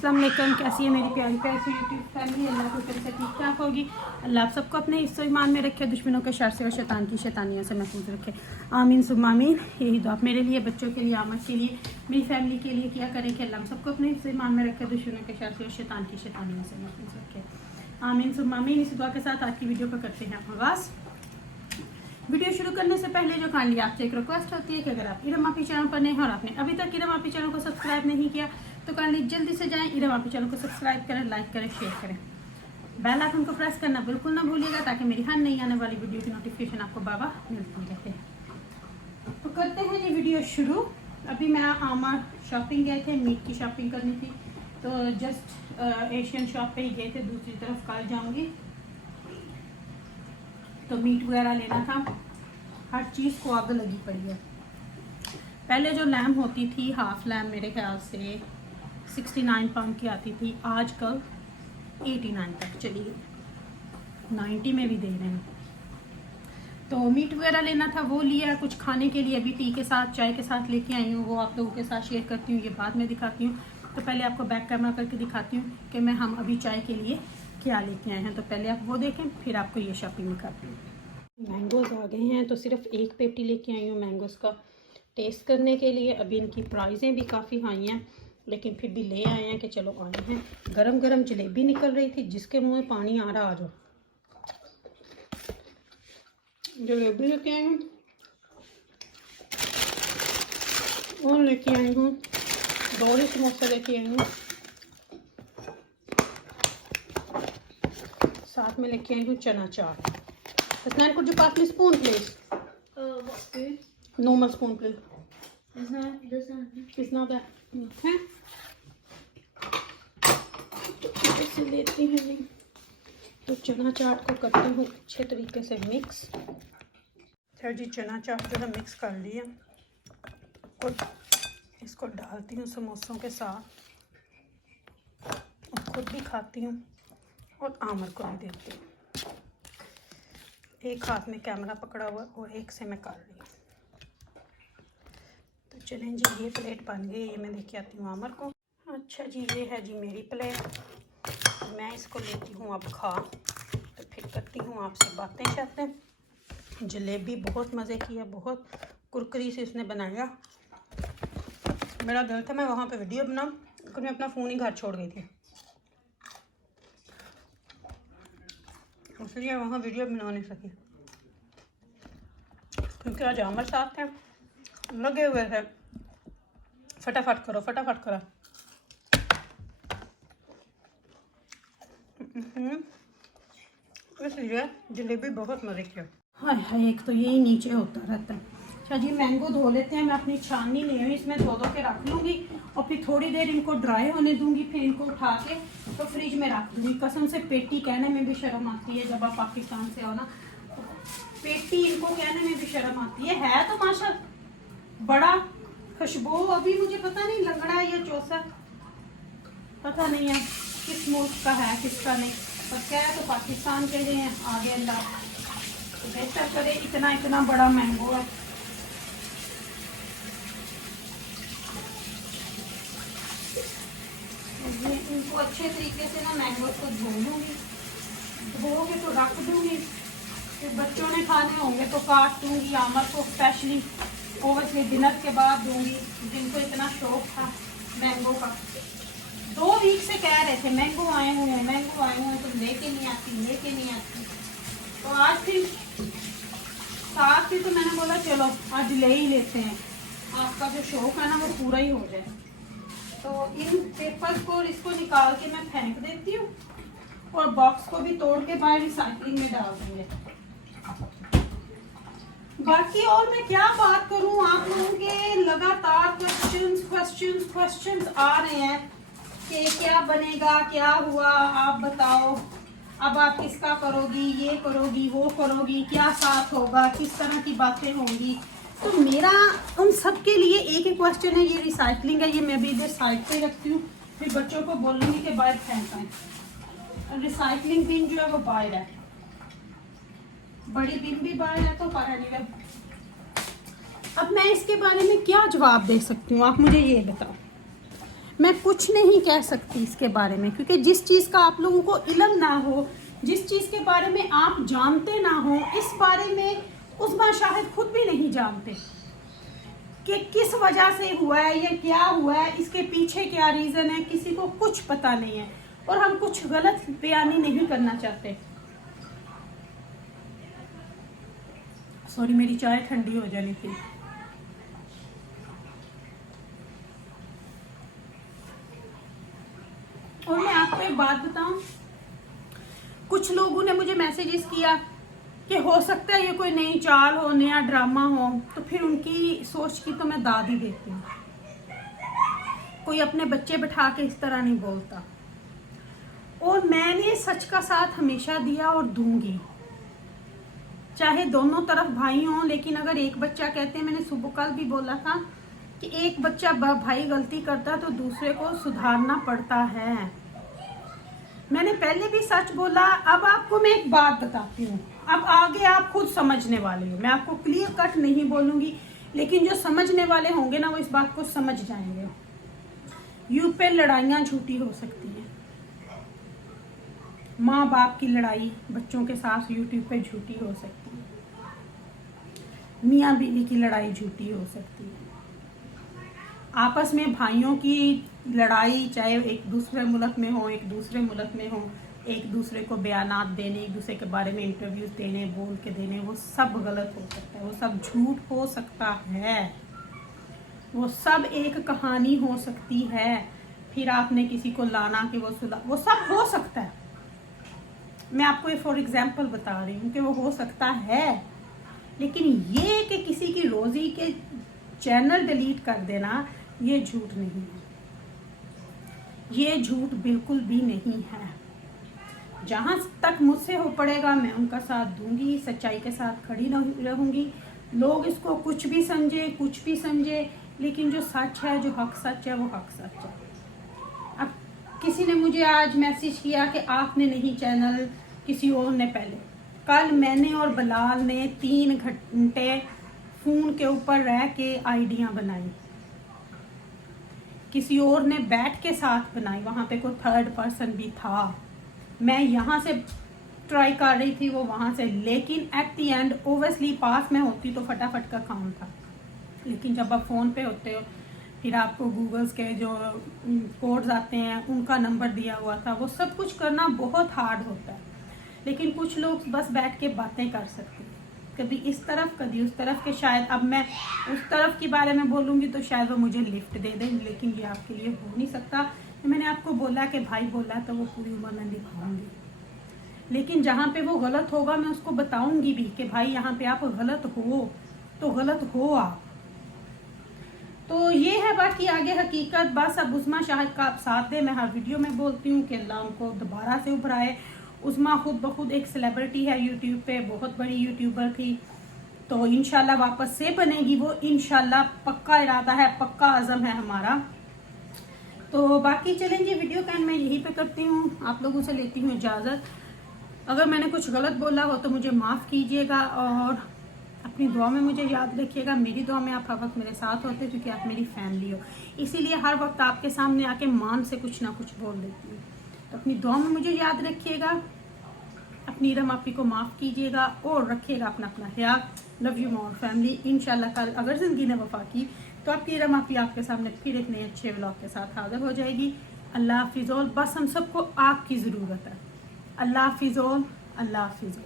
अस्सलाम वालेकुम। कैसी है मेरी प्यारी प्यारी सी यूट्यूब फैमिली। अल्लाह को फिर से ठीक ठाक होगी। अल्लाह आप सबको अपने हिस्सों ईमान में रखे, दुश्मनों के शर से और शैतान की शैतानियों से महफूज रखे। आमीन सुम्मा आमीन। यही दुआ मेरे लिए, बच्चों के लिए, आमद के लिए, मेरी फैमिली के लिए किया करें कि अल्लाह सबको अपने हिस्सों ईमान में रखे, दुश्मनों के शर से और शैतान की शैतानियों से महफूज रखे। आमीन सुम्मा आमीन। इस दुआ के साथ आज की वीडियो को करते हैं आगाज़। वीडियो शुरू करने से पहले जो काइंडली आपसे एक रिक्वेस्ट होती है कि अगर आप इरम आपी चैनल पर नए हैं और आपने अभी तक इरम आपी चैनल को सब्सक्राइब नहीं किया तो काइंडली जल्दी से जाएं, इरम आपी चैनल को सब्सक्राइब करें, लाइक करें, शेयर करें। बेल आइकन को प्रेस करना बिल्कुल ना भूलिएगा ताकि मेरी हर नई आने वाली वीडियो की नोटिफिकेशन आपको बाबा मिलती रहे। तो करते हैं ये वीडियो शुरू। अभी मैं आमर शॉपिंग गए थे, मीट की शॉपिंग करनी थी, तो जस्ट एशियन शॉप पे ही गए थे। दूसरी तरफ कल जाऊँगी तो मीट वगैरह लेना था। हर चीज़ को आग लगी पड़ी है। पहले जो लैम होती थी, हाफ लैम मेरे ख्याल से 69 पाउंड की आती थी, आजकल 89 तक चली गई, 90 में भी दे रहे हैं। तो मीट वगैरह लेना था, वो लिया। कुछ खाने के लिए अभी टी के साथ, चाय के साथ लेके आई हूँ, वो आप लोगों के साथ शेयर करती हूँ, ये बाद में दिखाती हूँ। तो पहले आपको बैक कैमरा करके दिखाती हूँ कि हम अभी चाय के लिए क्या लेके आए हैं। तो पहले आप वो देखें, फिर आपको ये शॉपिंग दिखाती हूँ। मैंगोज़ आ गए हैं, तो सिर्फ एक पेटी लेके आई हूँ मैंगोज़ का टेस्ट करने के लिए। अभी इनकी प्राइसें भी काफ़ी हाई हैं, लेकिन फिर भी ले आए हैं कि चलो आए हैं। गरम गरम जलेबी निकल रही थी, जिसके मुँह में पानी आ रहा। आ जाओ, जलेबी लेके आई हूँ और लेके आई हूँ दोड़ी समोसा लेके आई हूँ, साथ में लेके आई हूँ चना चाट। Hasnan, could you pass me spoon, please? What spoon? Normal spoon, please. There's not. It's not that. Okay. तो इसे लेती हैं जी। तो चना चाट को करती हूँ अच्छे तरीके से मिक्स। फिर जी चना चाट जो है मिक्स कर लिया और इसको डालती हूँ समोसों के साथ और खुद भी खाती हूँ और आमर को भी देती हूँ। एक हाथ में कैमरा पकड़ा हुआ और एक से मैं कर रही हूँ। तो चलें जी, ये प्लेट बन गई, ये मैं लेके आती हूँ आमर को। अच्छा जी, ये है जी मेरी प्लेट, मैं इसको लेती हूँ अब खा, तो फिर करती हूँ आपसे बातें शातें। जलेबी बहुत मज़े की है, बहुत कुरकुरी से इसने बनाया। मेरा दिल था मैं वहाँ पे वीडियो बनाऊँ, लेकिन मैं अपना फ़ोन ही घर छोड़ गई थी, इसलिए वहाँ वीडियो बना नहीं सकी। क्योंकि आज आमर साथ हैं, लगे हुए थे फटाफट करो फटाफट करो। इसलिए जलेबी बहुत मज़े की है। हाय हाय, एक तो यही नीचे होता रहता है। अच्छा जी, मैंगो धो लेते हैं। मैं अपनी छाननी ले आई, इसमें धो के रख लूँगी और फिर थोड़ी देर इनको ड्राई होने दूँगी, फिर इनको उठा के तो फ्रिज में रख दूँगी। कसम से पेटी कहने में भी शर्म आती है, जब आप पाकिस्तान से हो ना, तो पेटी इनको कहने में भी शर्म आती है तो माशा बड़ा खुशबू। अभी मुझे पता नहीं लंगड़ा या चौसा, पता नहीं है किस मुल्क का है किसका नहीं, पर क्या है तो पाकिस्तान के लिए हैं। आगे अल्लाह तो बेहतर करे। इतना इतना बड़ा मैंगो है। ये इनको अच्छे तरीके से ना मैंगो को धो लूँगी, धो के तो रख दूँगी। फिर बच्चों ने खाने होंगे तो काट दूँगी। आमर को स्पेशली ओवरली डिनर के बाद दूँगी, जिनको इतना शौक था मैंगो का। 2 वीक से कह रहे थे मैंगो आए हुए हैं, मैंगो आए हुए हैं, तुम लेके नहीं आती। तो आज फिर साथ ही तो मैंने बोला चलो आज ले ही लेते हैं, आपका जो शौक है ना वो पूरा ही हो जाए। तो इन पेपर्स को इसको निकाल के मैं फेंक देती हूँ और बॉक्स को भी तोड़ के बाहर रिसाइकलिंग में डाल देंगे। बाकी और मैं क्या बात करूँ, आप लोगों के लगातार क्वेश्चंस आ रहे हैं कि क्या बनेगा, क्या हुआ, आप बताओ, अब आप किसका करोगी, ये करोगी, वो करोगी, क्या साथ होगा, किस तरह की बातें होंगी। तो मेरा उन सब के लिए एक ही क्वेश्चन है, ये रिसाइकलिंग है, ये मैं भी इधर साइड पे रखती हूँ, फिर बच्चों को बोलूँगी कि बाहर फेंकाएं। रिसाइकलिंग बिन जो है वो बाहर है, बड़ी बिन भी बाहर है, तो बाहर नहीं है। अब मैं इसके बारे में क्या जवाब दे सकती हूँ, आप मुझे ये बताओ। मैं कुछ नहीं कह सकती इसके बारे में, क्योंकि जिस चीज़ का आप लोगों को इल्म ना हो, जिस चीज़ के बारे में आप जानते ना हो, इस बारे में उस्मा शाहिद खुद भी नहीं जानते कि किस वजह से हुआ है या क्या हुआ है, इसके पीछे क्या रीज़न है, किसी को कुछ पता नहीं है। और हम कुछ गलत बयानी नहीं करना चाहते। सॉरी, मेरी चाय ठंडी हो जानी थी। और मैं आपको एक बात बताऊं, कुछ लोगों ने मुझे मैसेजेस किया कि हो सकता है ये कोई नई चाल हो, नया ड्रामा हो, तो फिर उनकी सोच की तो मैं दाद ही देती हूँ। कोई अपने बच्चे बिठा के इस तरह नहीं बोलता। और मैंने सच का साथ हमेशा दिया और दूंगी, चाहे दोनों तरफ भाई हों। लेकिन अगर एक बच्चा, कहते हैं, मैंने सुबह कल भी बोला था कि एक बच्चा भाई गलती करता तो दूसरे को सुधारना पड़ता है। मैंने पहले भी सच बोला। अब आपको मैं एक बात बताती हूँ, अब आगे आप खुद समझने वाले हो। मैं आपको क्लियर कट नहीं बोलूंगी, लेकिन जो समझने वाले होंगे ना, वो इस बात को समझ जाएंगे। यूट्यूब पे लड़ाइयाँ झूठी हो सकती हैं। माँ बाप की लड़ाई बच्चों के साथ यूट्यूब पे झूठी हो सकती है। मियाँ बीवी की लड़ाई झूठी हो सकती है। आपस में भाइयों की लड़ाई, चाहे एक दूसरे मुल्क में हो, एक दूसरे मुल्क में हो, एक दूसरे को बयानात देने, एक दूसरे के बारे में इंटरव्यूज देने, बोल के देने, वो सब गलत हो सकता है। वो सब झूठ हो सकता है। वो सब एक कहानी हो सकती है। फिर आपने किसी को लाना कि वो सुधा, वो सब हो सकता है। मैं आपको ये फॉर एग्जाम्पल बता रही हूँ कि वो हो सकता है। लेकिन ये कि किसी की रोजी के चैनल डिलीट कर देना, ये झूठ नहीं है। ये झूठ बिल्कुल भी नहीं है। जहां तक मुझसे हो पड़ेगा मैं उनका साथ दूंगी, सच्चाई के साथ खड़ी रहूंगी। लोग इसको कुछ भी समझे, लेकिन जो सच है, जो हक सच है, वो हक सच है। अब किसी ने मुझे आज मैसेज किया कि आपने नहीं चैनल, किसी और ने पहले। कल मैंने और बलाल ने 3 घंटे फोन के ऊपर रह के आइडियां बनाई। किसी और ने बैठ के साथ बनाई, वहां पे कोई थर्ड पर्सन भी था। मैं यहाँ से ट्राई कर रही थी, वो वहां से। लेकिन एट द एंड ओबियसली पास में होती तो फटाफट का काम था। लेकिन जब आप फ़ोन पे होते हो, फिर आपको गूगल्स के जो कोड्स आते हैं, उनका नंबर दिया हुआ था, वो सब कुछ करना बहुत हार्ड होता है। लेकिन कुछ लोग बस बैठ के बातें कर सकते हैं, कभी इस तरफ कभी उस तरफ के। शायद अब मैं उस तरफ के बारे में बोलूँगी तो शायद वो मुझे लिफ्ट दे दें, लेकिन ये आपके लिए हो नहीं सकता। तो मैंने आपको बोला कि भाई बोला तो वो पूरी उम्र मैं निभाऊंगी। लेकिन जहाँ पे वो गलत होगा मैं उसको बताऊंगी भी कि भाई यहाँ पे आप गलत हो, तो गलत हो आप। तो ये है बाकी आगे हकीकत। बस अब उस्मा शाहिद का आप साथ दे। मैं हर वीडियो में बोलती हूँ कि अल्लाह उनको दोबारा से उभराए। उस्मा खुद ब खुद एक सेलिब्रिटी है यूट्यूब पे, बहुत बड़ी यूट्यूबर थी। तो इंशाल्लाह वापस से बनेगी वो, इंशाल्लाह। पक्का इरादा है, पक्का अज़म है हमारा। तो बाकी चलें जी, वीडियो का एंड मैं यहीं पे करती हूँ। आप लोगों से लेती हूँ इजाज़त। अगर मैंने कुछ गलत बोला हो तो मुझे माफ़ कीजिएगा, और अपनी दुआ में मुझे याद रखिएगा। मेरी दुआ में आप हर वक्त मेरे साथ होते, क्योंकि आप मेरी फैमिली हो। इसीलिए हर वक्त आपके सामने आके मान से कुछ ना कुछ बोल देती हूँ। तो अपनी दुआ में मुझे याद रखिएगा, अपनी रमापी को माफ़ कीजिएगा, और रखिएगा अपना अपना ख्याल। Love you more family. इंशाल्लाह कल अगर ज़िंदगी ने वफा की तो आपकी रमापी आपके सामने फिर एक नए अच्छे व्लॉग के साथ हाजिर हो जाएगी। अल्लाह हाफिज़। बस हम सबको आपकी ज़रूरत है। अल्लाह हाफिज़। अल्लाह हाफिज़।